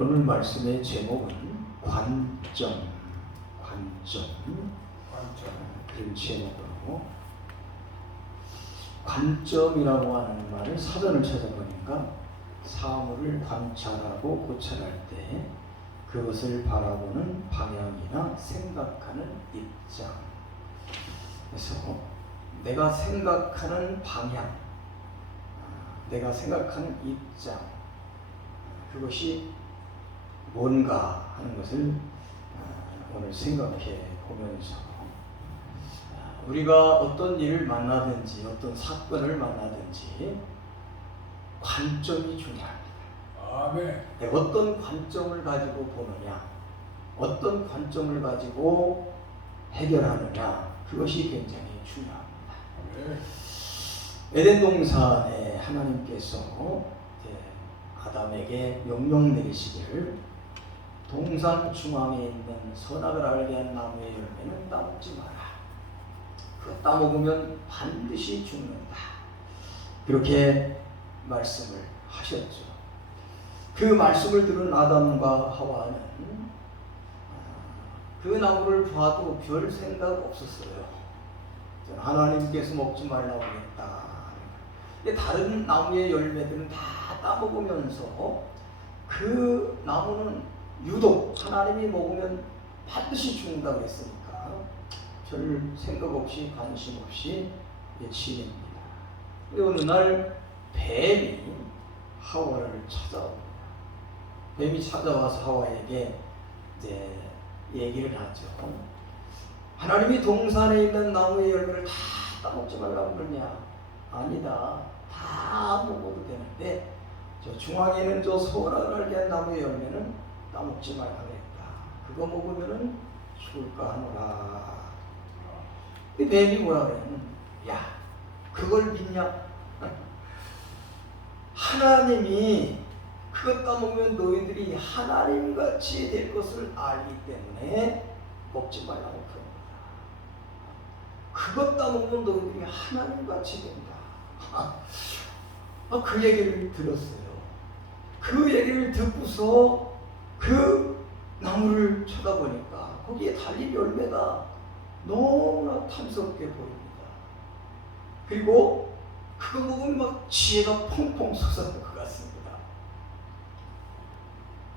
오늘 말씀의 제목은 관점. 그런 제목으로 관점이라고 하는 말을 사전을 찾아보니까 사물을 관찰하고 고찰할 때 그것을 바라보는 방향이나 생각하는 입장. 그래서 내가 생각하는 방향, 내가 생각하는 입장, 그것이 뭔가 하는 것을 오늘 생각해 보면서 우리가 어떤 일을 만나든지 어떤 사건을 만나든지 관점이 중요합니다. 아멘. 어떤 관점을 가지고 보느냐, 어떤 관점을 가지고 해결하느냐, 그것이 굉장히 중요합니다. 아멘. 에덴 동산에 하나님께서 아담에게 명령 내리시기를 동산 중앙에 있는 선악을 알게 한 나무의 열매는 따먹지 마라. 그거 따먹으면 반드시 죽는다. 그렇게 말씀을 하셨죠. 그 말씀을 들은 아담과 하와는 그 나무를 봐도 별 생각 없었어요. 하나님께서 먹지 말라고 했다. 다른 나무의 열매들은 다 따먹으면서 그 나무는 유독 하나님이 먹으면 반드시 죽는다고 했으니까 별 생각 없이 관심 없이 진행합니다. 어느 날 뱀이 하와를 찾아옵니다. 뱀이 찾아와서 하와에게 이제 얘기를 하죠. 하나님이 동산에 있는 나무의 열매를 다 따먹지 말라고 그러냐? 아니다. 다 먹어도 되는데 저 중앙에는 저 선악을 알게 한 나무의 열매는 따먹지 말라고 했다. 그거 먹으면은 죽을까 하노라. 이 뱀이 뭐라 그랬냐면, 야, 그걸 믿냐? 하나님이 그것 따먹으면 너희들이 하나님같이 될 것을 알기 때문에 먹지 말라고 그럽니다. 그것 따먹으면 너희들이 하나님같이 된다. 그 얘기를 들었어요. 그 얘기를 듣고서 그 나무를 쳐다보니까 거기에 달린 열매가 너무나 탐스럽게 보입니다. 그리고 그거 먹으면 막 지혜가 펑펑 솟아날 것 같습니다.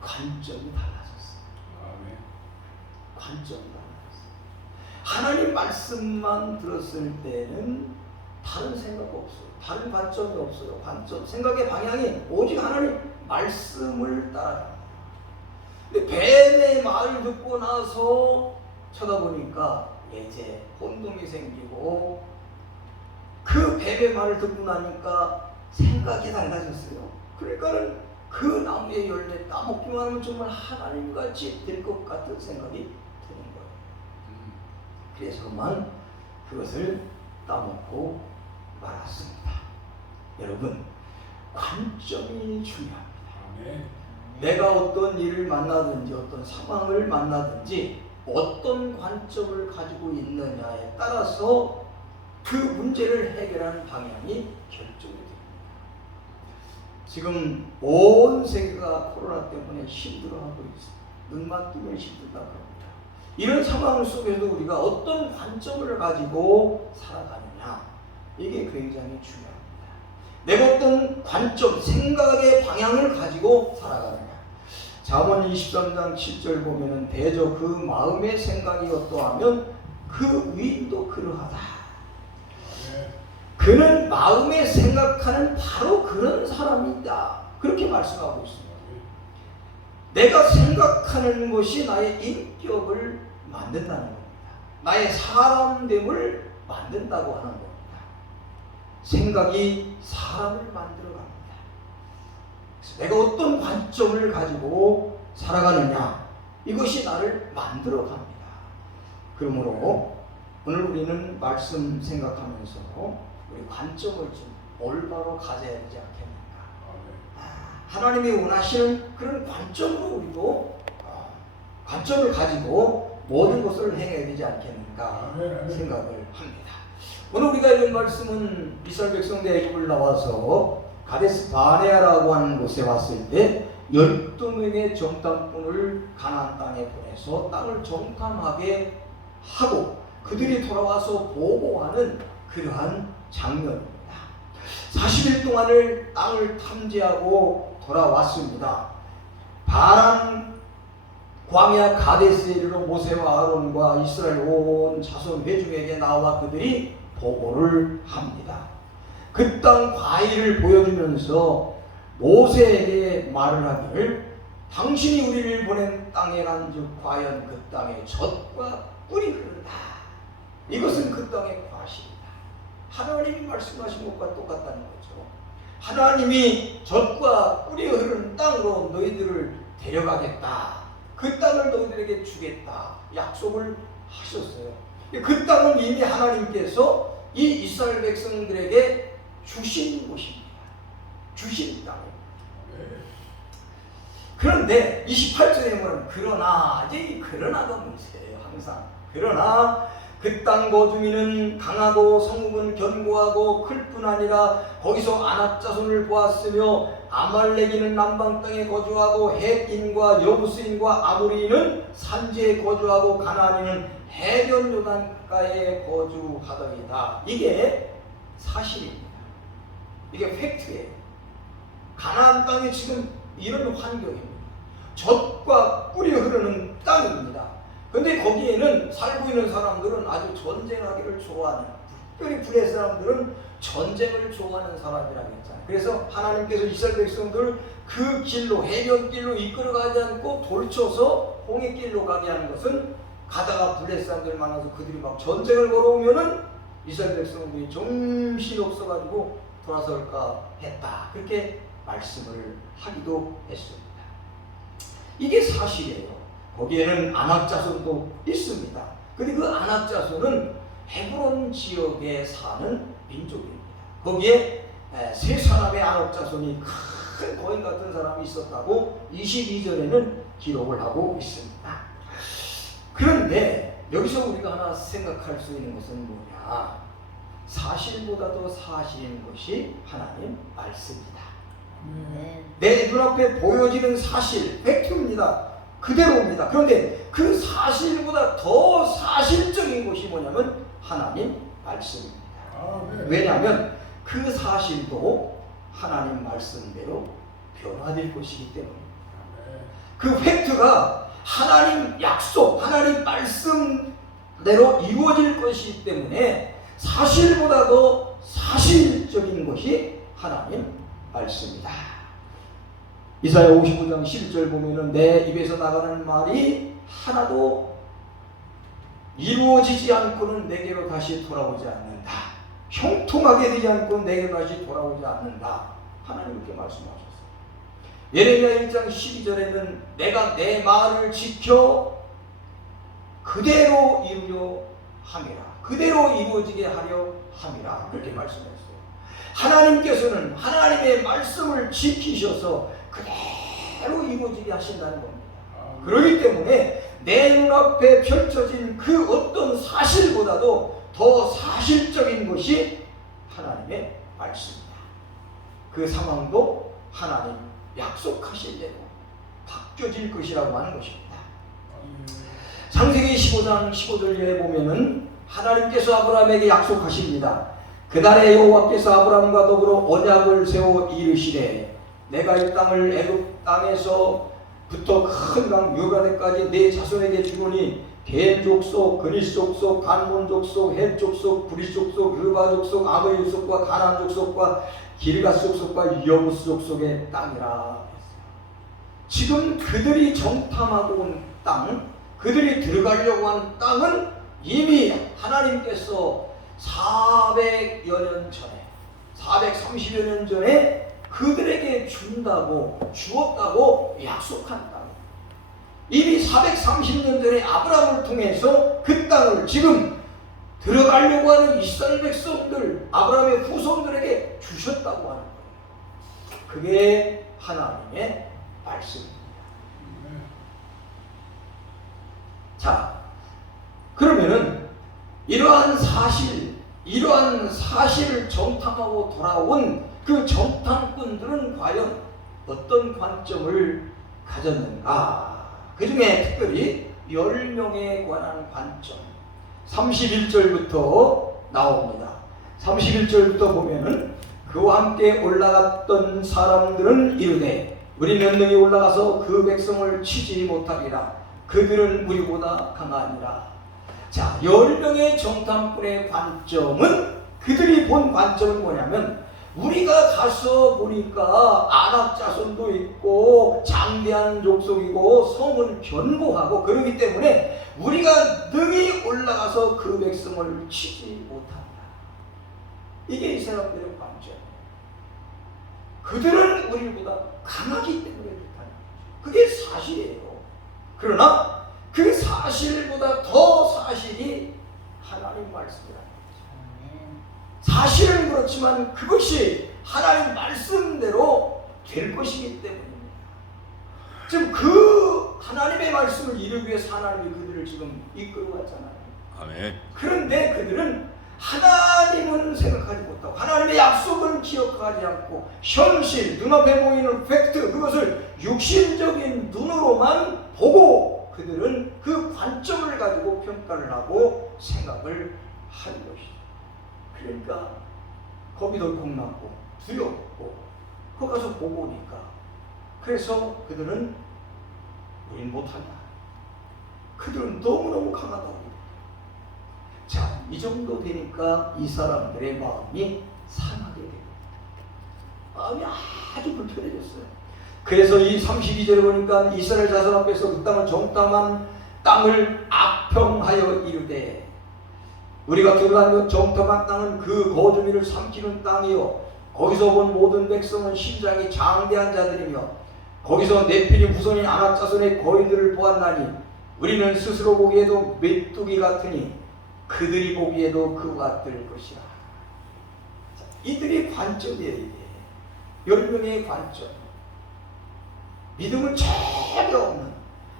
관점이 달라졌어요. 아멘. 관점이 달라졌어요. 하나님 말씀만 들었을 때는 다른 생각 없어요. 다른 관점이 없어요. 관점, 생각의 방향이 오직 하나님 말씀을 따라갑니다. 근데 뱀의 말을 듣고 나서 쳐다보니까 이제 혼동이 생기고 그 뱀의 말을 듣고 나니까 생각이 달라졌어요. 그러니까는 그 나무의 열매 따먹기만 하면 정말 하나님같이 될 것 같은 생각이 드는 거예요. 그래서만 그것을 따먹고 말았습니다. 여러분, 관점이 중요합니다. 아멘. 내가 어떤 일을 만나든지 어떤 상황을 만나든지 어떤 관점을 가지고 있느냐에 따라서 그 문제를 해결하는 방향이 결정이 됩니다. 지금 온 세계가 코로나 때문에 힘들어하고 있습니다. 눈만 뜨면 힘들다고 합니다. 이런 상황 속에서 우리가 어떤 관점을 가지고 살아가느냐, 이게 굉장히 중요합니다. 내가 어떤 관점, 생각의 방향을 가지고 살아가느냐. 잠언 23장 7절 보면은 대저 그 마음의 생각이 어떠하면 그 위인도 그러하다. 그는 마음에 생각하는 바로 그런 사람이다. 그렇게 말씀하고 있습니다. 내가 생각하는 것이 나의 인격을 만든다는 겁니다. 나의 사람됨을 만든다고 하는 겁니다. 생각이 사람을 만들어 갑니다. 그래서 내가 어떤 관점을 가지고 살아가느냐, 이것이 나를 만들어 갑니다. 그러므로 오늘 우리는 말씀 생각하면서 우리 관점을 좀 올바로 가져야 되지 않겠는가. 하나님이 원하시는 그런 관점으로 우리도 관점을 가지고 모든 것을 행해야 되지 않겠는가 생각을 합니다. 오늘 우리가 읽은 말씀은 이스라엘 백성들이 애굽을 나와서 가데스 바네아라고 하는 곳에 왔을 때 12명의 정탐꾼을 가나안 땅에 보내서 땅을 정탐하게 하고 그들이 돌아와서 보고하는 그러한 장면입니다. 40일 동안을 땅을 탐지하고 돌아왔습니다. 바람 광야 가데스에 이르러 모세와 아론과 이스라엘 온 자손 회중에게 나와 그들이 보고를 합니다. 그 땅 과일을 보여주면서 모세에게 말을 하기를 당신이 우리를 보낸 땅에 간즉 과연 그 땅에 젖과 꿀이 흐른다. 이것은 그 땅의 과실이다. 하나님이 말씀하신 것과 똑같다는 거죠. 하나님이 젖과 꿀이 흐르는 땅으로 너희들을 데려가겠다. 그 땅을 너희들에게 주겠다. 약속을 하셨어요. 그 땅은 이미 하나님께서 이 이스라엘 백성들에게 주신 곳입니다. 주신 땅입니다. 그런데 28절에 보면 그러나 이제 이 그러나가 문제예요. 항상 그러나 그 땅 거주민은 강하고 성읍은 견고하고 클 뿐 아니라 거기서 아낙 자손을 보았으며 아말렉인은 남방 땅에 거주하고 헷인과 여부스인과 아모리인은 산지에 거주하고 가나안인은 해변 요단가에 거주하더이다. 이게 사실입니다. 이게 팩트예요. 가나안 땅이 지금 이런 환경입니다. 젖과 꿀이 흐르는 땅입니다. 근데 거기에는 살고 있는 사람들은 아주 전쟁하기를 좋아하는, 특별히 블레셋 사람들은 전쟁을 좋아하는 사람이라고 했잖아요. 그래서 하나님께서 이스라엘 백성들을 그 길로, 해변길로 이끌어가지 않고 돌쳐서 홍해길로 가게 하는 것은 가다가 블레셋 사람들 만나서 그들이 막 전쟁을 걸어오면은 이스라엘 백성들이 정신없어가지고 돌아설까 했다. 그렇게 말씀을 하기도 했습니다. 이게 사실이에요. 거기에는 아낙 자손도 있습니다. 근데 그 아낙 자손은 헤브론 지역에 사는 민족입니다. 거기에 세 사람의 아낙 자손이 큰 거인 같은 사람이 있었다고 22절에는 기록을 하고 있습니다. 그런데 여기서 우리가 하나 생각할 수 있는 것은 뭐냐? 사실보다도 사실인 것이 하나님 말씀이다. 내 눈앞에 보여지는 사실, 팩트입니다. 그대로입니다. 그런데 그 사실보다 더 사실적인 것이 뭐냐면 하나님 말씀입니다. 왜냐하면 그 사실도 하나님 말씀대로 변화될 것이기 때문입니다. 그 팩트가 하나님 약속, 하나님 말씀대로 이루어질 것이기 때문에 사실보다 더 사실적인 것이 하나님 말씀이다. 이사야 59장 11절 보면은 내 입에서 나가는 말이 하나도 이루어지지 않고는 내게로 다시 돌아오지 않는다. 형통하게 되지 않고 내게로 다시 돌아오지 않는다. 하나님 이렇게 말씀하셨어요. 예레미야 1장 12절에는 내가 내 말을 지켜 그대로 이루려 함이라. 그대로 이루어지게 하려 함이라. 그렇게 말씀했어요. 하나님께서는 하나님의 말씀을 지키셔서 그대로 이루어지게 하신다는 겁니다. 그렇기 때문에 내 눈앞에 펼쳐진 그 어떤 사실보다도 더 사실적인 것이 하나님의 말씀입니다. 그 상황도 하나님 약속하신 대로 바뀌어질 것이라고 하는 것입니다. 창세기 15장 15절에 보면은 하나님께서 아브라함에게 약속하십니다. 그날에 여호와께서 아브라함과 더불어 언약을 세워 이르시되 내가 이 땅을 애굽 땅에서부터 큰 강 유브라데까지 네 자손에게 주노니 겐 족속, 그릿 족속, 간몬 족속, 헷 족속, 브릿 족속, 르바 족속, 아모리 족속과 가나안 족속과 기르가스 족속과 여부스 족속의 땅이라. 지금 그들이 정탐하고 온 땅, 그들이 들어가려고 한 땅은 이미 하나님께서 400여 년 전에, 430여 년 전에 그들에게 준다고, 주었다고 약속한 땅. 이미 430년 전에 아브라함을 통해서 그 땅을 지금 들어가려고 하는 이스라엘 백성들, 아브라함의 후손들에게 주셨다고 하는 거예요. 그게 하나님의 말씀입니다. 자, 그러면은 이러한 사실을 정탐하고 돌아온 그 정탐꾼들은 과연 어떤 관점을 가졌는가? 그 중에 특별히 10명에 관한 관점 31절부터 나옵니다. 31절부터 보면은 그와 함께 올라갔던 사람들은 이르되 우리 몇 명이 올라가서 그 백성을 치지 못하리라. 그들은 우리보다 강하니라. 자, 10명의 정탐꾼의 관점은, 그들이 본 관점은 뭐냐면, 우리가 가서 보니까 아낙 자손도 있고 장대한 족속이고 성은 견고하고 그러기 때문에 우리가 능히 올라가서 그 백성을 치지 못한다. 이게 이 사람들의 관점이에요. 그들은 우리보다 강하기 때문에 그렇다는 거죠. 그게 사실이에요. 그러나 그 사실보다 더 사실이 하나님 말씀이라는 거죠. 사실은 그렇지만 그것이 하나님 말씀대로 될 것이기 때문입니다. 지금 그 하나님의 말씀을 이루기 위해서 하나님이 그들을 지금 이끌어왔잖아요. 아멘. 그런데 그들은 하나님은 생각하지 못하고 하나님의 약속은 기억하지 않고 현실, 눈앞에 보이는 팩트, 그것을 육신적인 눈으로만 보고 그들은 그 관점을 가지고 평가를 하고 생각을 하는 것이죠. 그러니까 겁이 덜컥 나고 두렵고 거기 가서 보고 오니까 그래서 그들은 우린 못한다. 그들은 너무너무 강하다고. 자, 이 정도 되니까 이 사람들의 마음이 상하게 됩니다. 마음이 아주 불편해졌어요. 그래서 이 32절에 보니까 이스라엘 자손 앞에서 그 땅을 정탐한 땅을 악평하여 이르되 우리가 들어가는 정탐한 땅은 그 거주민을 삼키는 땅이요 거기서 본 모든 백성은 심장이 장대한 자들이며 거기서 네피림 후손인 아낙 자손의 거인들을 보았나니 우리는 스스로 보기에도 메뚜기 같으니 그들이 보기에도 그와 같을 것이라. 자, 이들의 관점이에요. 이게 10명의 관점. 믿음은 전혀 없는,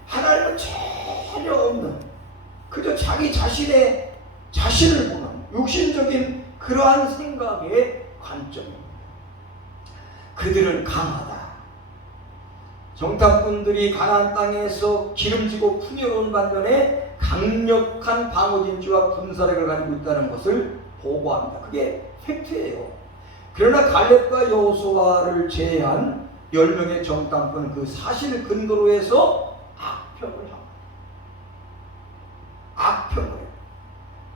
하나님은 전혀 없는, 그저 자기 자신을 보는 육신적인 그러한 생각의 관점입니다. 그들은 강하다. 정탐꾼들이 가나안 땅에서 기름지고 풍요로운 반면에 강력한 방어진주와 군사력을 가지고 있다는 것을 보고합니다. 그게 팩트예요. 그러나 갈렙과 여호수아를 제외한 10명의 정탐꾼은 그 사실을 근거로 해서 악평을 합니다. 악평을 해요.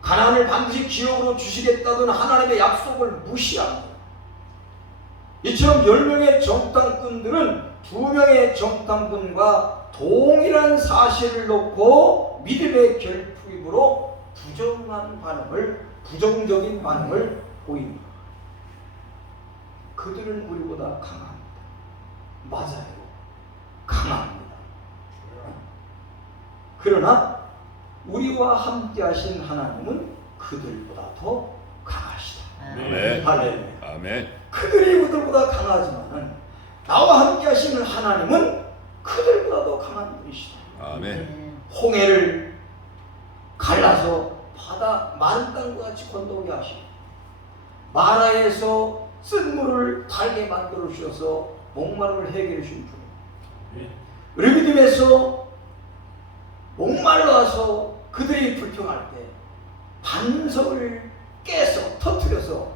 가나안을 반드시 기업으로 주시겠다던 하나님의 약속을 무시합니다. 이처럼 10명의 정탐꾼들은 2명의 정탐꾼과 동일한 사실을 놓고 믿음의 결핍으로 부정적인 반응을 보입니다. 그들은 우리보다 강합니다. 맞아요. 강합니다. 그러나 우리와 함께 하신 하나님은 그들보다 더 강하시다. 아멘. 할렐루야. 아멘. 그들이 그들보다 강하지만은 나와 함께 하시는 하나님은 그들보다 더 강한 분이시다. 아멘. 홍해를 갈라서 바다 마른 땅과 같이 건너게 하시고 마라에서 쓴 물을 달게 만들어 주셔서 목마름을 해결해 주신 분입니다. 르비딤에서 목말라서 그들이 불평할 때 반석을 깨서 터뜨려서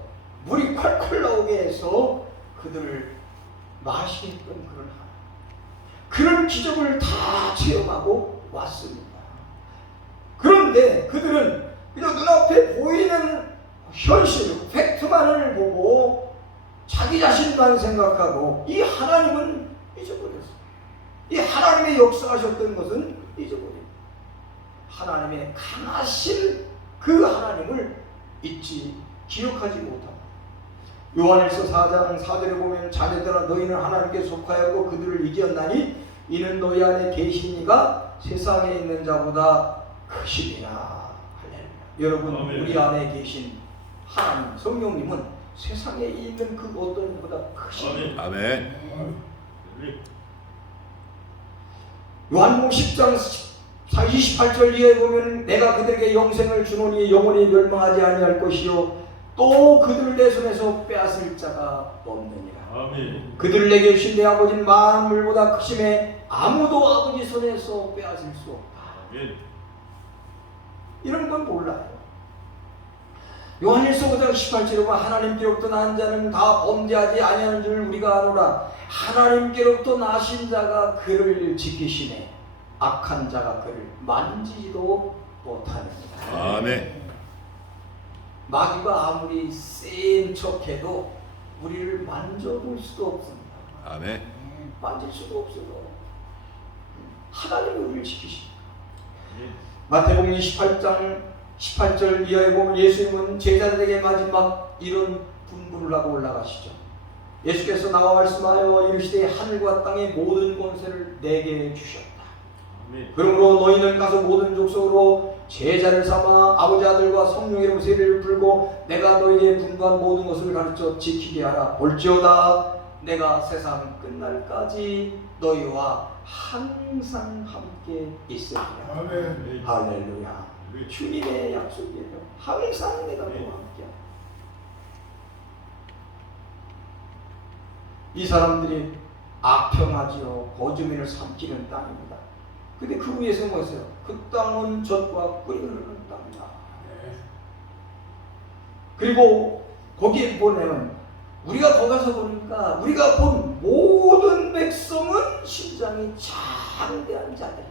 물이 콸콸 나오게 해서 그들을 마시게 했던 그런 하나님. 그런 기적을 다 체험하고 왔습니다. 그런데 그들은 그냥 눈앞에 보이는 현실, 팩트만을 보고 자기 자신만 생각하고 이 하나님은 잊어버렸어요. 이 하나님의 역사하셨던 것은 잊어버립니다. 하나님의 강하신 그 하나님을 기억하지 못합니다. 요한일서 4장 4절에 보면 자녀들아 너희는 하나님께 속하였고 그들을 이겼나니 이는 너희 안에 계신 이가 세상에 있는 자보다 크시니라. 할렐루야. 여러분, 아멘. 우리 안에 계신 하나님 성령님은 세상에 있는 그 어떤 것보다 크십니다. 아멘. 요한복음 10장 28절 이하에 보면 내가 그들에게 영생을 주노니 영원히 멸망하지 아니할 것이요 또 그들을 내 손에서 빼앗을 자가 없느니라. 아멘. 그들 내게 주신 내 아버지는 만물보다 크심에 아무도 아버지 손에서 빼앗을 수 없다. 아멘. 이런 건 몰라요. 요한일서 5장 18절에 보면 하나님께로부터 난 자는 다 범죄하지 아니하는 줄 우리가 아노라. 하나님께로부터 나신 자가 그를 지키시네. 악한 자가 그를 만지지도 못하느니라. 아멘. 마귀가 아무리 센 척해도 우리를 만져볼 수도 없습니다. 아멘. 만질 수도 없어요. 하나님이 우리를 지키십니다. 마태복음 28장 18절 이하에 보면 예수님은 제자들에게 마지막 이런 분부를 하고 올라가시죠. 예수께서 나와 말씀하여 이르시되 하늘과 땅의 모든 권세를 내게 주셨다. 아멘. 그러므로 너희는 가서 모든 족속으로 제자를 삼아 아버지 아들과 성령의 이름 세례를 풀고 내가 너희에게 분부한 모든 것을 가르쳐 지키게 하라. 올지어다 내가 세상 끝날까지 너희와 항상 함께 있으리라. 아멘. 할렐루야. 주님의 약속이에요. 항상 내가 너와 함께. 이 사람들이 악평하지요 거주민을 삼키는 땅입니다. 근데 그 위에서 뭐였어요? 그 땅은 젖과 꿀이 흐르는 땅이다. 그리고 거기에 보면 우리가 거기 가서 보니까 우리가 본 모든 백성은 심장이 장대한 자들이다.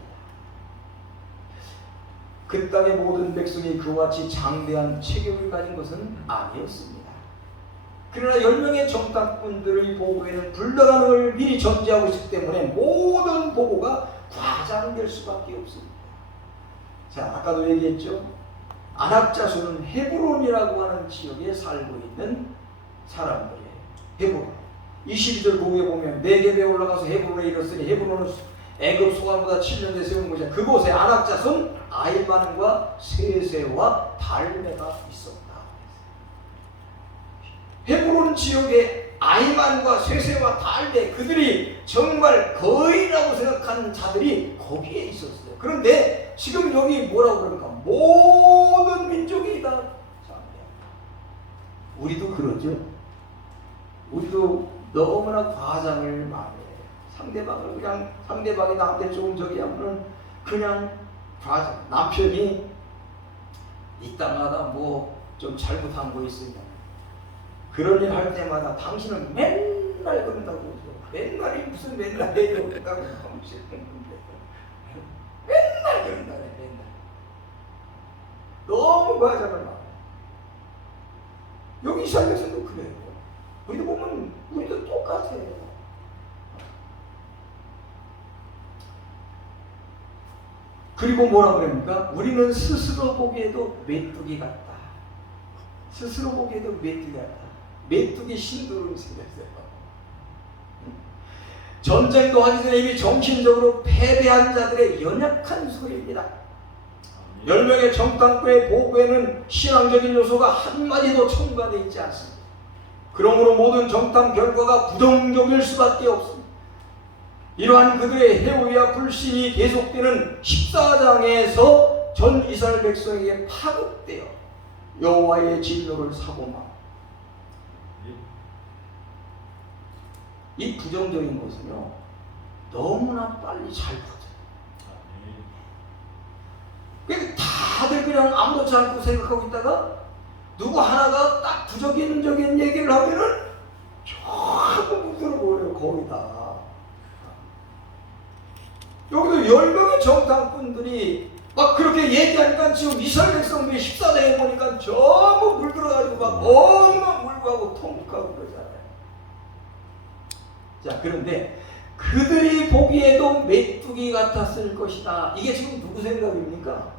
그 땅의 모든 백성이 그와 같이 장대한 체격을 가진 것은 아니었습니다. 그러나 10명의 정탐꾼들의 보고에는 불가능한 걸 미리 전제하고 있기 때문에 모든 보고가 과장될 수밖에 없습니다. 자, 아까도 얘기했죠. 안악자손은 헤브론이라고 하는 지역에 살고 있는 사람들이에요. 헤브론. 22절 보기에 보면 네겝에 올라가서 헤브론에 이르렀으니 헤브론은 애굽 소관보다 7년 대 세운 곳이야. 그곳에 안악자손 아이만과 세세와 달메가 있었다. 헤브론 지역에 아이만과 세세와 달메, 그들이 정말 거의라고 생각하는 자들이 거기에 있었어요. 그런데 지금 여기 뭐라고 그러니까 모든 민족이 다 우리도 그러죠. 우리도 너무나 과장을 많이 해요. 상대방을 그냥 상대방이 나한테 조금 저기 하면은 그냥 과장. 남편이 이따마다 뭐 좀 잘못한 거 있으면 그런 일 할 때마다 당신은 맨날 그런다고 그러죠. 맨날이 무슨 맨날이에요. 그런다고 하면 싫은데 맨날 그런다네. 맨날 너무 과장을 많이 해요. 여기 이스라엘에서도 그래요. 우리도 보면 우리도 똑같아요. 그리고 뭐라 그럽니까? 우리는 스스로 보기에도 메뚜기 같다. 스스로 보기에도 메뚜기 같다. 메뚜기 신도를 생겼어요. 전쟁도 하기 전에 이미 정신적으로 패배한 자들의 연약한 소리입니다. 10명의 정탐꾼의 보고에는 신앙적인 요소가 한마디도 첨가되어 있지 않습니다. 그러므로 모든 정탐 결과가 부정적일 수밖에 없습니다. 이러한 그들의 해오와 불신이 계속되는 14장에서 전 이스라엘 백성에게 파급되어 여호와의 진노를 사고만 이 부정적인 것은요 너무나 빨리 잘 퍼져요. 그러니까 다들 그냥 아무렇지 않고 생각하고 있다가 누구 하나가 딱 부정적인 얘기를 하면은 전부 들어버려요. 거의 다. 여기도 10명의 정탐꾼들이 막 그렇게 얘기하니까 지금 이스라엘 백성들이 14장에 보니까 전부 물들어가지고 막 엉망물고하고 통곡하고 그러잖아요. 자, 그런데 그들이 보기에도 메뚜기 같았을 것이다. 이게 지금 누구 생각입니까?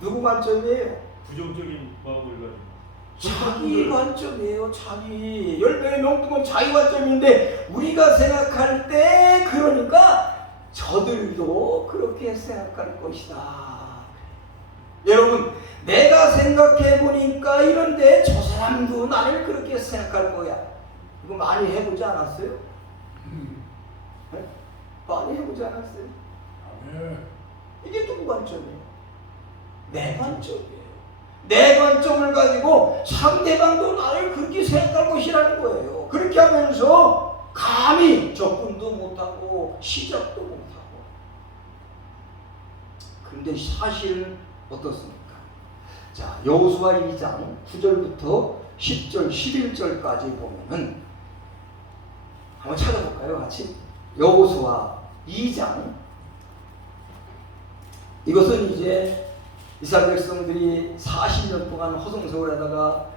누구 관점이에요? 부정적인 마음을 가지고 자기 관점이에요. 자기 10명의 명뚱은 자기 관점인데 우리가 생각할 때 그러니까 저들도 그렇게 생각할 것이다. 여러분, 내가 생각해 보니까 이런데 저 사람도 나를 그렇게 생각할 거야. 이거 많이 해보지 않았어요? 네? 많이 해보지 않았어요? 이게 누구 관점이에요? 내 관점이에요. 내 관점을 가지고 상대방도 나를 그렇게 생각할 것이라는 거예요. 그렇게 하면서 감히 접근도 못하고 시작도 못하고. 그런데 사실은 어떻습니까? 자, 여호수아 2장 9절부터 10절, 11절까지 보면은 한번 찾아볼까요? 같이. 여호수아 2장. 이것은 이제 이스라엘 백성들이 40년 동안 허송세월하다가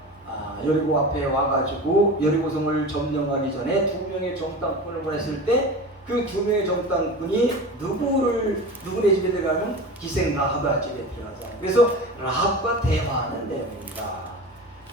여리고 앞에 와가지고 여리고성을 점령하기 전에 두 명의 정탐꾼을 보냈을 때 그 두 명의 정탐꾼이 누구네 집에 들어가면 기생 라합의 집에 들어가잖아요. 그래서 라합과 대화하는 내용입니다.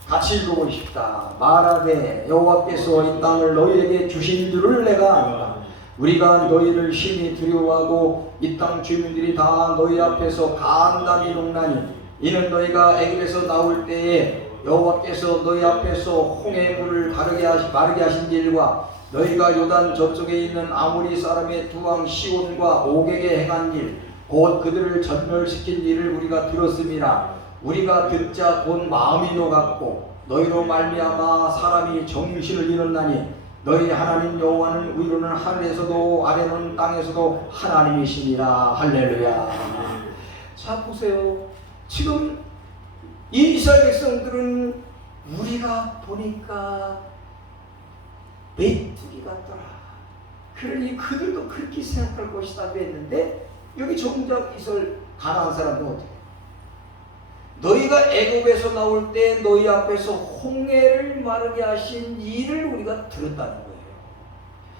같이 읽어보십시다. 말하되 여호와께서 이 땅을 너희에게 주신 줄을 내가 안다. 우리가 너희를 심히 두려워하고 이 땅 주민들이 다 너희 앞에서 간담이 녹나니 이는 너희가 애굽에서 나올 때에 여호와께서 너희 앞에서 홍해 물을 마르게 하신 일과 너희가 요단 저쪽에 있는 아모리 사람의 두 왕 시온과 오게게 행한 일 곧 그들을 전멸시킨 일을 우리가 들었음이라. 우리가 듣자 곧 마음이 녹았고 너희로 말미암아 사람이 정신을 잃었나니 너희 하나님 여호와는 위로는 하늘에서도 아래는 땅에서도 하나님이시니라. 할렐루야. 자, 보세요. 지금 이 이스라엘 백성들은 우리가 보니까 메뚜기 같더라. 그러니 그들도 그렇게 생각할 것이다 했는데 여기 정작 이스라엘 가나안 사람은 어떻게 해요? 너희가 애굽에서 나올 때 너희 앞에서 홍해를 마르게 하신 일을 우리가 들었다는 거예요.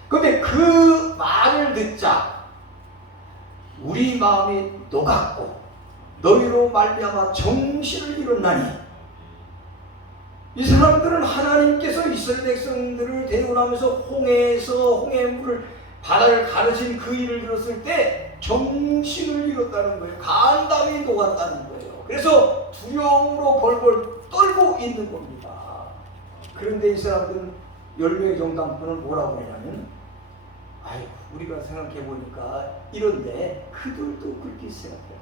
그런데 그 말을 듣자 우리 마음이 녹았고 너희로 말미암아 정신을 잃었나니. 이 사람들은 하나님께서 이스라엘 백성들을 데리고 나면서 홍해에서 홍해물을 바다를 가르친 그 일을 들었을 때 정신을 잃었다는 거예요. 간담이 녹았다는 거예요. 그래서 두려움으로 벌벌 떨고 있는 겁니다. 그런데 이 사람들은 10명의 정탐꾼은 뭐라고 하냐면 아이고 우리가 생각해 보니까 이런데 그들도 그렇게 생각해요.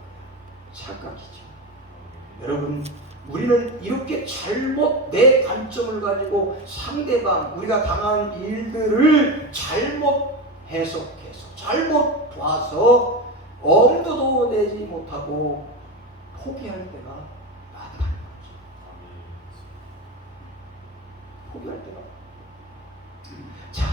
착각이죠. 여러분, 우리는 이렇게 잘못 내 관점을 가지고 상대방 우리가 당한 일들을 잘못 해석해서 잘못 봐서 엄두도 내지 못하고 포기할 때가 많다는 거죠. 포기할 때가. 자,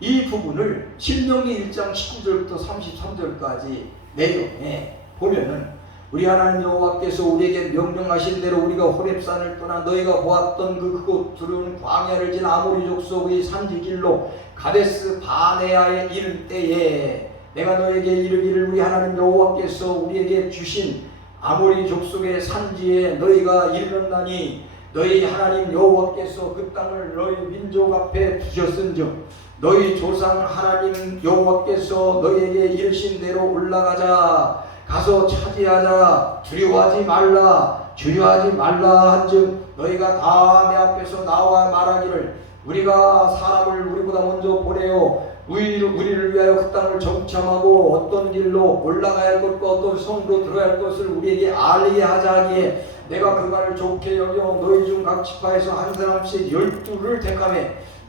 이 부분을 신명기 1장 19절부터 33절까지 내용에 보면은 우리 하나님 여호와께서 우리에게 명령하신 대로 우리가 호렙산을 떠나 너희가 보았던 그곳 두려운 광야를 지나 아모리 족속의 산지길로 가데스 바네아에 이른 때에 내가 너에게 이르기를 우리 하나님 여호와께서 우리에게 주신 아모리 족속의 산지에 너희가 이르렀나니 너희 하나님 여호와께서 그 땅을 너희 민족 앞에 두셨은즉 너희 조상 하나님 여호와께서 너희에게 이르신 대로 올라가자. 가서 차지하자. 두려워하지 말라. 주저하지 말라 한즉 너희가 다 내 앞에서 나와 말하기를 우리가 사람을 우리보다 먼저 보내어 우리를 위하여 그 땅을 정탐하고 어떤 길로 올라가야 할 것과 어떤 성으로 들어야 할 것을 우리에게 알게 하자 하기에 내가 그간을 좋게 여겨 너희 중 각 지파에서 한 사람씩 12를 택하며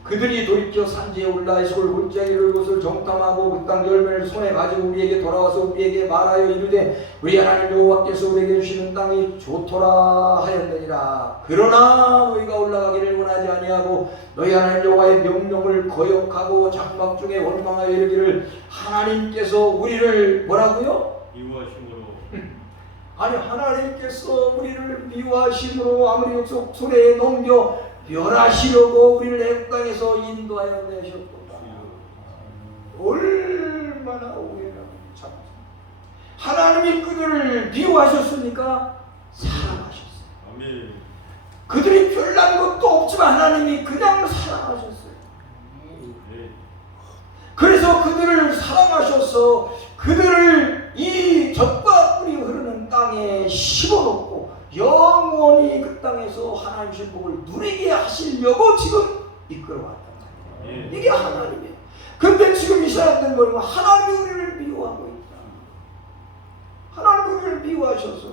그들이 돌이켜 산지에 올라 에스골 골짜기를 곳을 정탐하고 그 땅 열매를 손에 가지고 우리에게 돌아와서 우리에게 말하여 이르되 우리 하나님 여호와께서 우리에게 주시는 땅이 좋도라 하였느니라. 그러나 너희가 올라가기를 원하지 아니하고 너희 하나님 여호와의 명령을 거역하고 장막 중에 원망하여 이르기를 하나님께서 우리를 뭐라고요? 미워하심으로. 아니 하나님께서 우리를 미워하심으로 아무리 족속 손에 넘겨 멸하시려고 우리를 애굽 땅에서 인도하여 내셨도다. 얼마나 오해라고 참. 하나님이 그들을 미워하셨습니까? 사랑하셨어요. 아멘. 그들이 별난 것도 없지만 하나님이 그냥 사랑하셨어요. 네. 그래서 그들을 사랑하셔서 그들을 이 젖과 꿀이 흐르는 땅에 심어놓고 영원히 그 땅에서 하나님 신복을 누리게 하시려고 지금 이끌어왔단 말이에요. 이게 하나님이에요. 그런데 지금 이 사람들 뭐냐면 하나님이 우리를 미워하고 있다. 하나님이 우리를 미워하셔서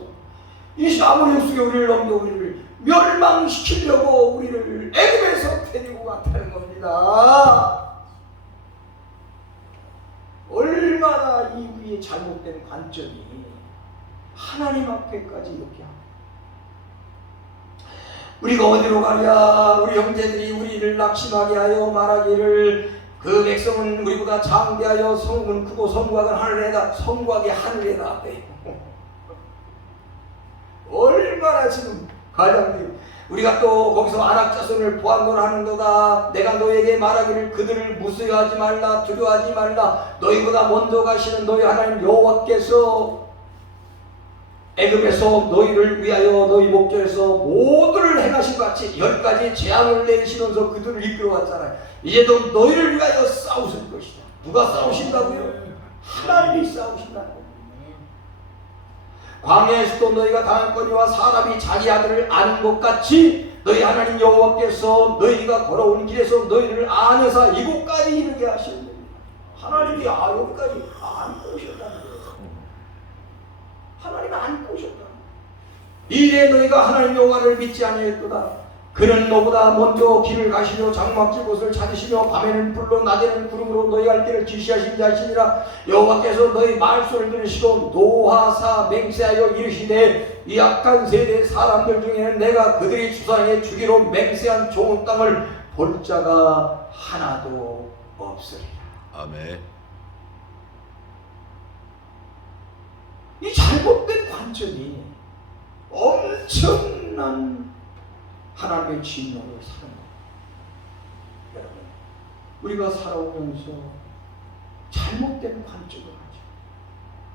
이 아무리 족속에 우리를 넘겨 우리를 멸망시키려고 우리를 애굽에서 데리고 갔다는 겁니다. 얼마나 이 우리의 잘못된 관점이 하나님 앞에까지 이렇게 하고, 우리가 어디로 가랴? 우리 형제들이 우리를 낙심하게 하여 말하기를 그 백성은 우리보다 장대하여 성은 크고 성곽은 하늘에다, 성곽이 하늘에다 돼. 얼마나 지금 가장들이, 우리가 또 거기서 안악자손을 보았노라 하는도다. 내가 너에게 말하기를 그들을 무수하지 말라, 두려워하지 말라. 너희보다 먼저 가시는 너희 하나님 여호와께서 애굽에서 너희를 위하여 너희 목전에서 모두를 행하신 같이 10가지 재앙을 내리시면서 그들을 이끌어왔잖아요. 이제도 너희를 위하여 싸우실 것이다. 누가 싸우신다고요? 하나님이 싸우신다고. 광야에서도 너희가 당할거니와 사람이 자기 아들을 아는 것 같이 너희 하나님 여호와께서 너희가 걸어온 길에서 너희를 아내사 이곳까지 이르게 하셨느니라. 하나님이 여기까지 안고 오셨다는 거예요. 하나님이 안고 오셨다. 이래 너희가 하나님 여호와를 믿지 아니하였도다. 그는 너보다 먼저 길을 가시며 장막질 곳을 찾으시며 밤에는 불로 낮에는 구름으로 너희 갈 길을 지시하신 자이시니라. 여호와께서 너희 말소를 들으시고 노하사 맹세하여 이르시되 이 악한 세대 사람들 중에는 내가 그들이 주상에 주기로 맹세한 좋은 땅을 볼 자가 하나도 없으리라. 아멘. 이 잘못된 관점이 엄청난 하나님의 진노를 사는 거예요. 여러분, 우리가 살아오면서 잘못된 관점을 가지고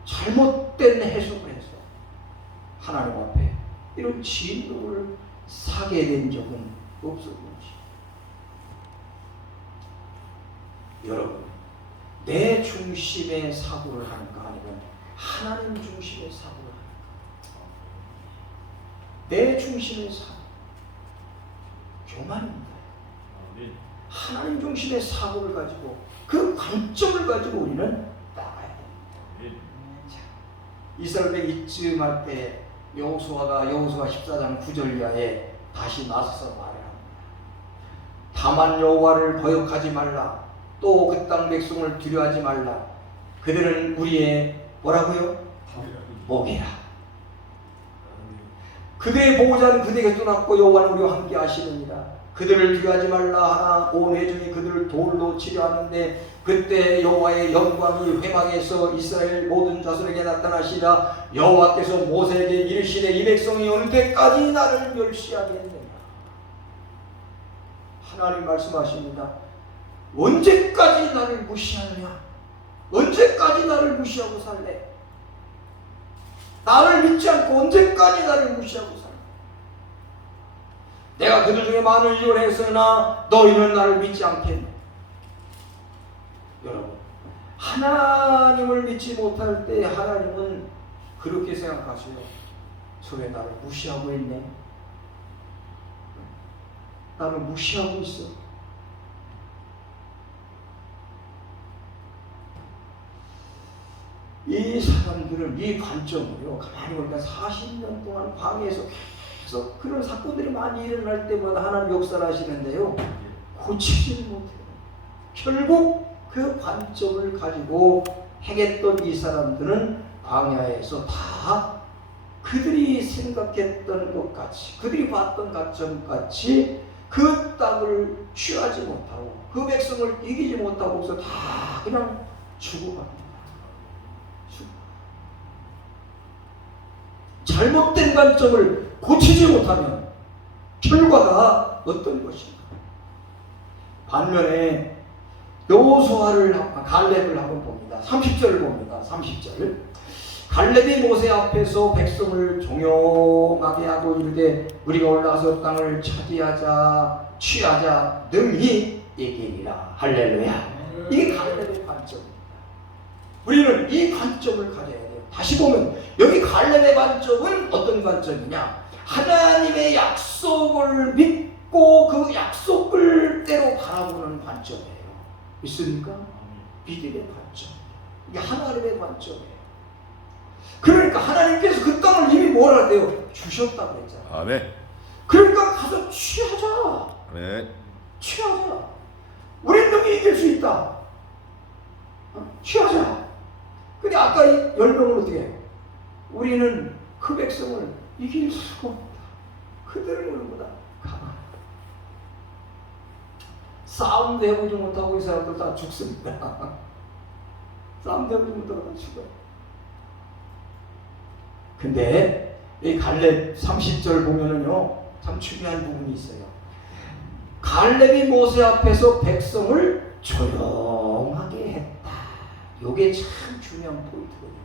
잘못된 해석을 해서 하나님 앞에 이런 진노를 사게 된 적은 없었는지. 여러분, 내 중심의 사고를 하는가 아니면 하나님 중심의 사고를 하는가? 내 중심의 사고, 교만입니다. 하나님 중심의 사고를 가지고 그 관점을 가지고 우리는 나가야 됩니다. 자, 이스라엘 이쯤 할 때 여호수아 14장 9절 이하에 다시 나서서 말합니다. 다만 여호와를 거역하지 말라. 또 그 땅 백성을 두려워하지 말라. 그들은 우리의 뭐라고요? 목이라. 그들의 보호자는 그들에게 떠났고 여호와는 우리와 함께 하시느니라. 그들을 두려워하지 말라 하나 온 회중이 그들을 돌로 치려 하는데 그때 여호와의 영광이 회막에서 이스라엘 모든 자손에게 나타나시라. 여호와께서 모세에게 이르시되 이 백성이 어느 때까지 나를 멸시하겠느냐. 하나님 말씀하십니다. 언제까지 나를 무시하느냐? 언제까지 나를 무시하고 살래? 나를 믿지 않고 언제까지 나를 무시하고 살래? 내가 그들 중에 많은 일을 했으나 너희는 나를 믿지 않겠네. 여러분, 하나님을 믿지 못할 때 하나님은 그렇게 생각하세요. 저 왜 나를 무시하고 있네? 나를 무시하고 있어. 이 사람들은 이 관점으로 가만히 보니까 40년 동안 광야에서 계속 그런 사건들이 많이 일어날 때마다 하나님 역사를 하시는데요, 고치지를 못해요. 결국 그 관점을 가지고 행했던 이 사람들은 광야에서 다 그들이 생각했던 것 같이, 그들이 봤던 관점같이 그 땅을 취하지 못하고 그 백성을 이기지 못하고 다 그냥 죽어갑니다. 잘못된 관점을 고치지 못하면 결과가 어떤 것인가? 반면에 여호수아를 갈렙을 한번 봅니다. 30절을 봅니다. 30절. 갈렙이 모세 앞에서 백성을 종용하게 하고 이르되 우리가 올라가서 땅을 차지하자 취하자 능히 이기리라. 할렐루야. 이게 갈렙의 관점입니다. 우리는 이 관점을 가져야 돼요. 다시 보면 여기 갈렙의 관점은 어떤 관점이냐? 하나님의 약속을 믿고 그 약속을 때로 바라보는 관점이에요. 있습니까? 믿음의 관점. 이게 하나님의 관점이에요. 그러니까 하나님께서 그 땅을 이미 뭐라 그래요? 주셨다고 했잖아요. 아멘. 그러니까 가서 취하자. 아멘. 취하자. 우린 능히 이길 수 있다. 취하자. 근데 아까 이 10명은 어떻게 해요? 우리는 그 백성을 이길 수가 없다. 그들은 우리보다 강하다. 싸움도 해보지 못하고 이 사람들 다 죽습니다. 싸움도 해보지 못하고 다 죽어요. 근데 이 갈렙 30절 보면은요, 참 중요한 부분이 있어요. 갈렙이 모세 앞에서 백성을 조용하게 했다. 이게 참 중요한 포인트거든요.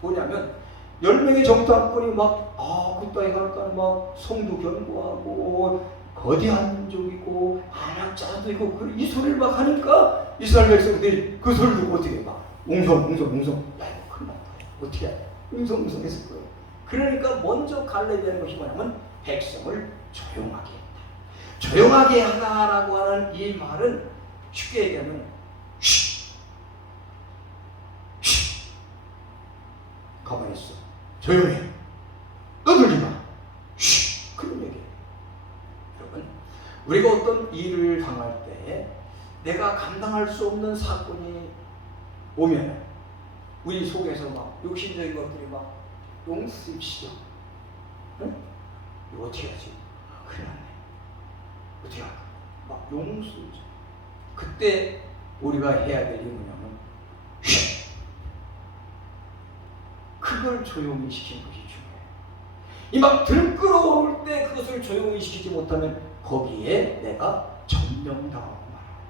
뭐냐면 10명의 정탐꾼이 그따위 하니까 막 성도 견고하고 거대한 민족이고 안악자도 있고 이 소리를 막 하니까 이스라엘 백성들이 그 소리를 듣고 어떻게 막 웅성웅성 야 이거 큰일 났다. 어떻게 해? 웅성웅성 했을 거예요. 그러니까 먼저 갈렙이 하는 것이 뭐냐면 백성을 조용하게 했다. 조용하게 하다라고 하는 이 말은 쉽게 얘기하면 가만히 있어. 조용해. 떠들지 마. 그런 얘기예요. 여러분, 우리가 어떤 일을 당할 때 내가 감당할 수 없는 사건이 오면 우리 속에서 막 욕심적인 것들이 막 용습시죠. 응? 이거 어떻게 하지? 큰일 났네. 어떻게 할까? 막 용수죠. 그때 우리가 해야 될 일이 뭐냐면 그걸 조용히 시키는 것이 중요해요. 이 막 들끓어올 때 그것을 조용히 시키지 못하면 거기에 내가 점령당하고 말아요.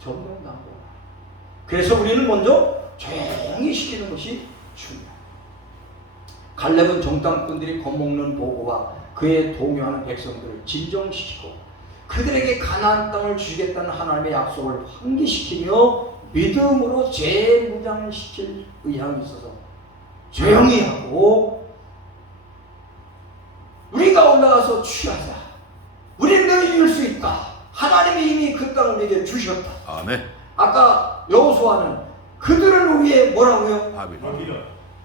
점령당하고 말아요. 그래서 우리는 먼저 조용히 시키는 것이 중요해요. 갈렙은 정탐꾼들이 겁먹는 보고와 그에 동요하는 백성들을 진정시키고 그들에게 가나안 땅을 주겠다는 하나님의 약속을 환기시키며 믿음으로 재무장시킬 의향이 있어서 조용히 하고 우리가 올라가서 취하자. 우리는 너 이길 수 있다. 하나님이 이미 그 땅을 내게 주셨다. 아멘. 아까 여호수아는 그들을 위해 뭐라고요? 밥이다.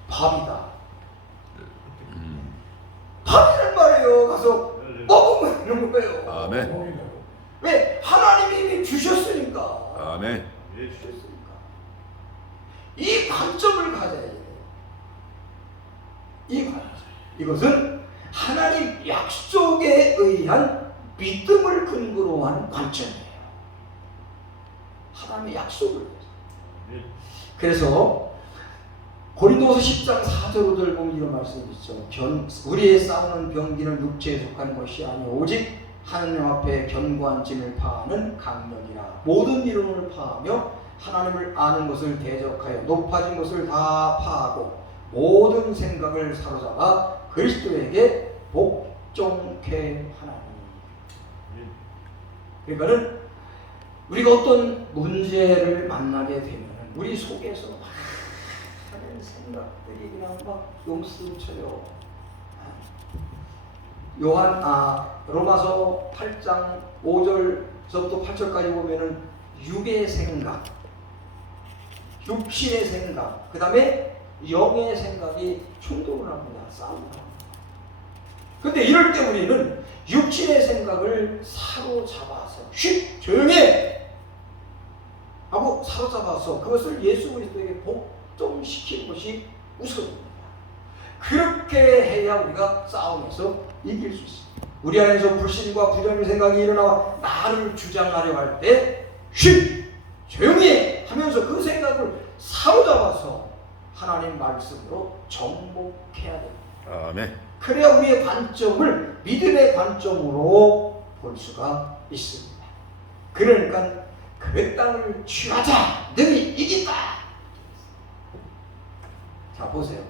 밥이다. 밥이란 말이에요. 가서 먹으면 되는 거예요. 아멘. 왜? 하나님이 이미 주셨으니까. 아멘. 주셨으니까. 이 관점을 가져야 돼요. 이 관점. 이것은 하나님 약속에 의한 믿음을 근거로 한 관점이에요. 하나님의 약속을 위해서. 그래서 고린도서 10장 4절을 보면 이런 말씀이 있죠. 우리의 싸우는 병기는 육체에 속한 것이 아니오 오직 하나님 앞에 견고한 짐을 파하는 강력이라. 모든 이론을 파하며 하나님을 아는 것을 대적하여 높아진 것을 다 파하고 모든 생각을 사로잡아 그리스도에게 복종케 하나니. 그러니까는 우리가 어떤 문제를 만나게 되면 우리 속에서 하는 생각들이 그냥 막 용수쳐요. 로마서 8장 5절서부터 8절까지 보면은 육의 생각, 육신의 생각, 그 다음에 영의 생각이 충돌을 합니다. 싸움을 합니다. 근데 이럴 때 우리는 육신의 생각을 사로잡아서 조용히 하고 사로잡아서 그것을 예수 그리스도에게 복종시키는 것이 우선입니다. 그렇게 해야 우리가 싸움에서 이길 수 있습니다. 우리 안에서 불신과 부정의 생각이 일어나 나를 주장하려 할 때 조용히 하면서 그 생각을 사로잡아서 하나님 말씀으로 정복해야 됩니다. 아멘. 그래야 우리의 관점을 믿음의 관점으로 볼 수가 있습니다. 그러니까 그 땅을 취하자. 너희 이긴다. 자 보세요.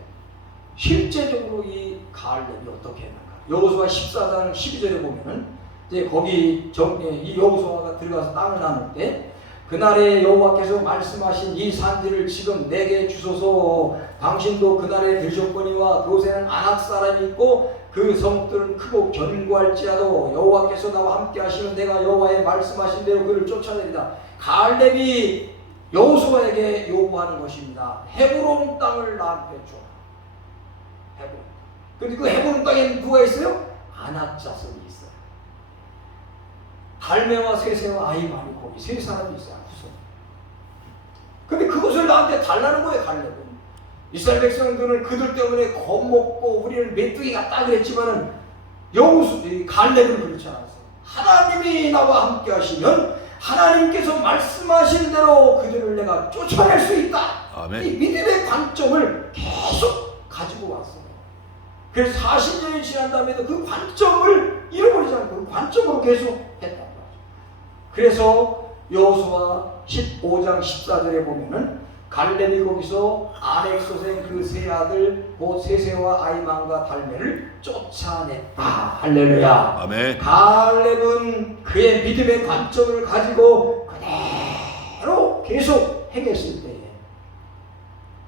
실제적으로 이 갈렙이 어떻게 했는가? 여호수아 14장 12절에 보면은 이제 거기 이 여호수아가 들어가서 땅을 나눌 때 그날에 여호와께서 말씀하신 이 산지를 지금 내게 주소서. 당신도 그날에 들으셨거니와 그곳에는 아낙 사람이 있고 그 성들은 크고 견고할지라도 여호와께서 나와 함께 하시는 내가 여호와의 말씀하신 대로 그를 쫓아내리다. 갈렙이 여호수아에게 요구하는 것입니다. 헤브론 땅을 나한테 줘. 헤브론. 근데 그 헤브론 땅에는 누가 있어요? 아낙 자손이 있어요. 갈매와 세세와 아이만이 거기 세 사람이 있어요. 근데 그것을 나한테 달라는 거예요. 갈렙은. 이스라엘 백성들은 그들 때문에 겁먹고 우리는 메뚜기 같다 그랬지만은 갈렙은 그렇지 않았어요. 하나님이 나와 함께 하시면 하나님께서 말씀하신 대로 그들을 내가 쫓아낼 수 있다. 아멘. 이 믿음의 관점을 계속 가지고 왔어요. 그래서 40년이 지난 다음에도 그 관점을 잃어버리지 않고 그 관점으로 계속 했단 말이죠. 그래서 여호수아 15장 14절에 보면은 갈렙이 거기서 아넥소생 그 세 아들 곧 세세와 아이만과 달메를 쫓아냈다. 할렐루야. 아멘. 갈렙은 그의 믿음의 관점을 가지고 그대로 계속 행했을 때에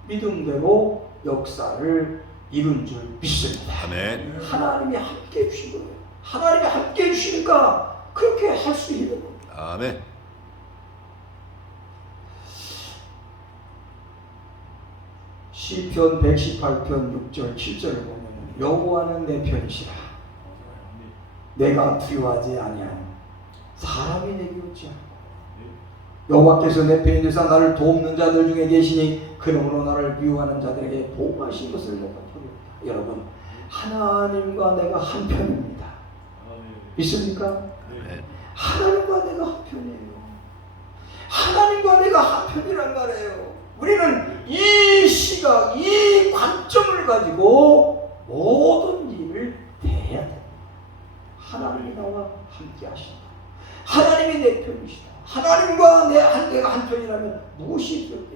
믿음대로 역사를 이룬 줄 믿습니다. 아멘. 하나님이 함께 해주신 거예요. 하나님이 함께 해주시니까 그렇게 할 수 있는 겁니다. 아멘. 시편 118편 6절 7절을 보면 여호와는 내 편이시라 내가 두려워하지 아니하노 사람이 내게 어찌 하노 여호와께서 내 편이 되사 나를 돕는 자들 중에 계시니 그러므로 나를 미워하는 자들에게 보호하신 것을 내가 두려워한다. 여러분 하나님과 내가 한 편입니다. 믿습니까? 아멘. 하나님과 내가 한 편이에요. 하나님과 내가 한 편이란 말이에요. 우리는 이 시각, 이 관점을 가지고 모든 일을 대해야 됩니다. 하나님이 나와 함께 하신다. 하나님이 내 편이시다. 하나님과 내가 한 편이라면 무엇이 있겠습니까?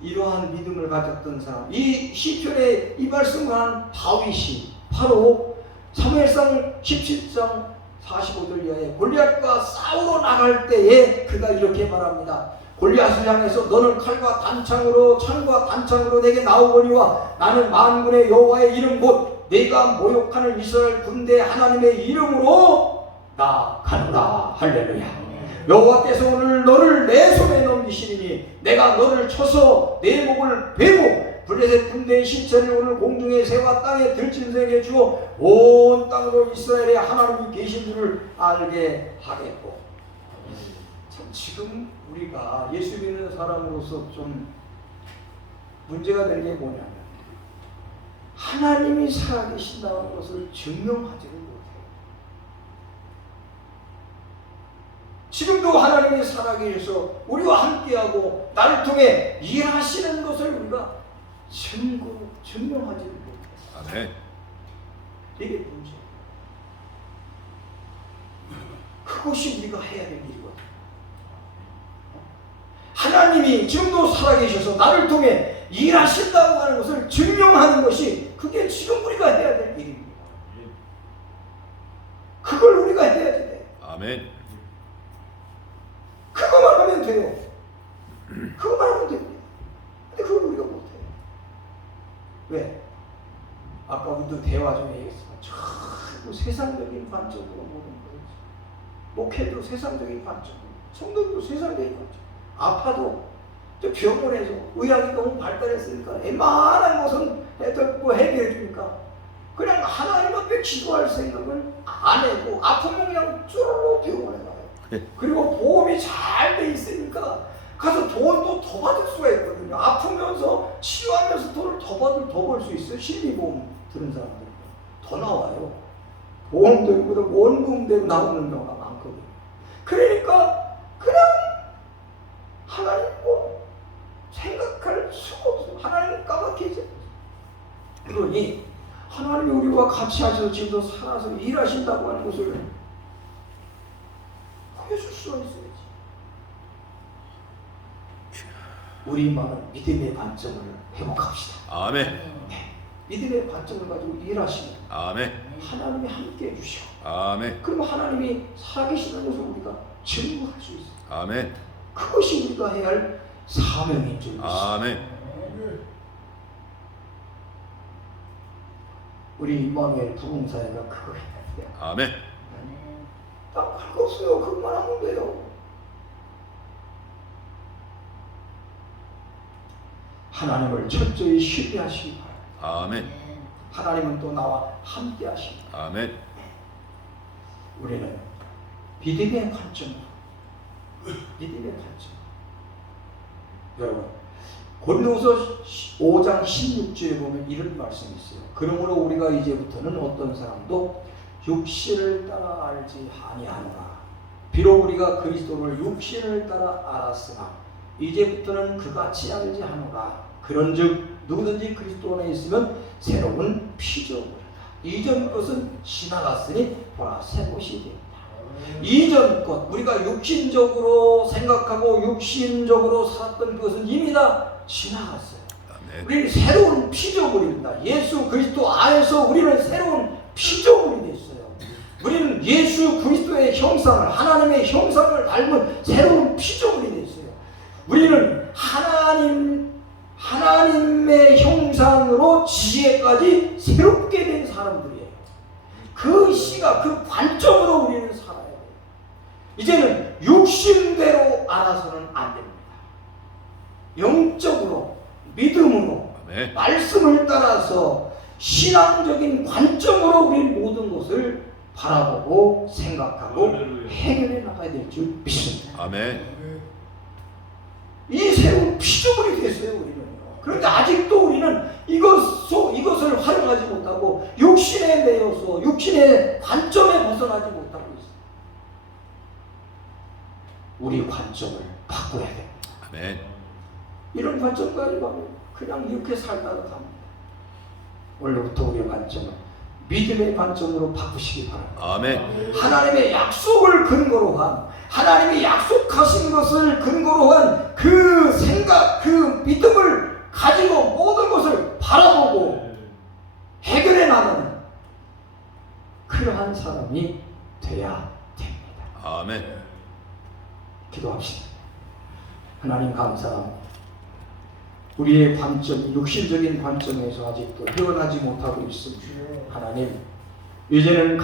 이러한 믿음을 가졌던 사람, 이 시편에 이 말씀을 한 다윗이 바로 사무엘상 17장 45절 이하에 골리앗과 싸우러 나갈 때에 그가 이렇게 말합니다. 골리앗을 향해서 너는 칼과 단창으로 창과 단창으로 내게 나오거니와 나는 만군의 여호와의 이름 곧 내가 모욕하는 이스라엘 군대 하나님의 이름으로 나가노라. 할렐루야. 여호와께서 오늘 너를 내 손에 넘기시리니 내가 너를 쳐서 내 목을 베고 블레셋 군대의 신체를 오늘 공중의 새와 땅에 들짐승에게 주어 온 땅으로 이스라엘의 하나님이 계신 줄을 알게 하겠고. 참 지금 우리가 예수 믿는 사람으로서 좀 문제가 되는 게 뭐냐면 하나님이 살아계신다는 것을 증명하지를 못해요. 지금도 하나님이 살아계셔서 우리와 함께하고 나를 통해 일하시는 것을 우리가 증명하지를 못해요. 아멘. 이게 문제예요. 그것이 우리가 해야 될 일이거든요. 하나님이 지금도 살아계셔서 나를 통해 일하신다고 하는 것을 증명하는 것이 그게 지금 우리가 해야 될 일입니다. 그걸 우리가 해야 돼. 아멘. 그것만 하면 돼요. 그것만 하면 됩니다. 근데 그걸 우리가 못해요. 왜? 아까 우리도 대화 중에 얘기했지만 전부 세상적인 관점으로 모든 거죠. 목회도 세상적인 관점, 성도도 세상적인 관점. 아파도 저 병원에서 의학이 너무 발달했으니까 웬만한 것은 뭐 해결해 주니까 그냥 하나님 앞에 기도할 생각을 안 해고 아프면 그냥 쭈르르 병원에 가요. 그리고 보험이 잘 돼 있으니까 가서 돈도 더 받을 수가 있거든요. 아프면서 치료하면서 돈을 더 벌 수 있어요. 실비보험 들은 사람들 더 나와요. 보험도 있고 원금되고 나오는 경우가 많거든요. 그러니까 그냥 하나님 뭐 생각할 수가 없어요. 하나님 까맣게 이제 그러니 하나님이 우리와 같이 하셔서 지금도 살아서 일하신다고 하는 것을 보여줄 수가 있어야지. 우리만은 믿음의 관점을 회복합시다. 아멘. 네. 믿음의 관점을 가지고 일하시면 아멘. 하나님이 함께 해주시고 아멘. 그럼 하나님이 살아계시는 것을 우리가 증거할 수 있어요. 아멘. 그것이 우리가 해야 할 사명인 줄 믿습니다. 아멘. 우리 임마누엘 부흥사회가 그거 해야 돼요. 아멘. 딱 할 거 없어요. 그것만 하면 돼요. 하나님을 철저히 신뢰하시기 바랍니다. 아멘. 하나님은 또 나와 함께 하십니다. 아멘. 우리는 믿음의 관점으로 믿음의 관점 여러분, 고린도후서 5장 16절에 보면 이런 말씀이 있어요. 그러므로 우리가 이제부터는 어떤 사람도 육신을 따라 알지 아니하노라. 비록 우리가 그리스도를 육신을 따라 알았으나 이제부터는 그같이 알지 않노라. 그런즉 누구든지 그리스도 안에 있으면 새로운 피조물이다. 이전 것은 지나갔으니 보라 새 것이 되었다. 이전 것, 우리가 육신적으로 생각하고 육신적으로 살았던 것은 이미 다 지나갔어요. 우리는 새로운 피조물입니다. 예수 그리스도 안에서 우리는 새로운 피조물이 됐어요. 우리는 예수 그리스도의 형상을, 하나님의 형상을 닮은 새로운 피조물이 됐어요. 우리는 하나님의 형상으로 지혜까지 새롭게 된 사람들이에요. 그 시각, 그 관점으로 우리는 살아야 돼요. 이제는 육신대로 알아서는 안 됩니다. 영적으로, 믿음으로, 아멘. 말씀을 따라서 신앙적인 관점으로 우리는 모든 것을 바라보고 생각하고 할렐루야. 해결해 나가야 될 줄 믿습니다. 아멘. 이 새로운 피조물이 됐어요, 우리는요. 그런데 아직도 우리는 이것을 활용하지 못하고 육신에 매여서 육신의 관점에 벗어나지 못하고 있어요. 우리 관점을 바꿔야 됩니다. 아멘. 이런 관점까지 가면 그냥 이렇게 살다가 갑니다. 오늘부터 우리의 관점을 믿음의 관점으로 바꾸시기 바랍니다. 아멘. 하나님의 약속을 근거로 한, 하나님이 약속하신 것을 근거로 한 그 생각, 그 믿음을 가지고 모든 것을 바라보고 해결해 나가는 그러한 사람이 돼야 됩니다. 아멘. 기도합시다. 하나님 감사합니다. 우리의 관점, 육신적인 관점에서 아직도 헤어나지 못하고 있습니다. 하나님, 이제는